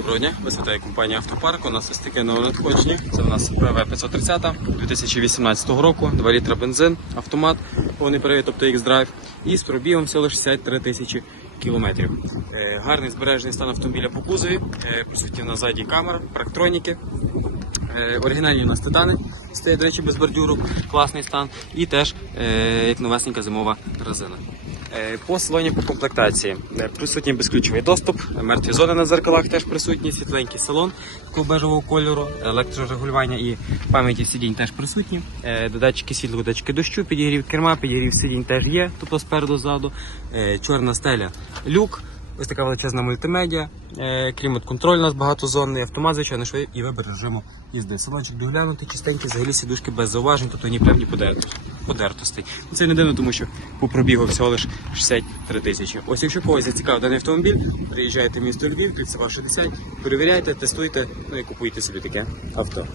Доброго дня, вас компанія Автопарк. У нас ось таке нове. Це у нас ПВ 530 2018 року, 2 літра бензин, автомат, повний привід, тобто X-Drive, і з пробігом всього 63 тисячі кілометрів. Е, Гарний збережений стан автомобіля по кузові, е, присутні на ззаді камера, парктроніки. Е, Оригінальні у нас титани стоять, до речі, без бордюру, класний стан. І теж як новесенька зимова резина. Е, По салоні по комплектації Е, присутній безключовий доступ, е, мертві зони на зеркалах теж присутні, світленький салон такого бежевого кольору, електрорегулювання і пам'яті сидінь теж присутні. Е, Датчики світло, датчики дощу, підігрів керма, підігрів сидінь теж є, тобто спереду ззаду. Е, Чорна стеля, люк. Ось така величезна мультимедіа, е, клімат-контроль у нас багатозонний, автомат, звичайно, що і вибір режиму їзди. Салончик доглянутий, чистенький, взагалі сідушки без зауважень, тобто ні прям ні подертостей. Це не дивно, тому що по пробігу всього лише 63 тисячі. Ось якщо когось зацікавив даний автомобіль, приїжджайте в місто Львів, Кільцева 60, перевіряйте, тестуйте, ну і купуйте собі таке авто.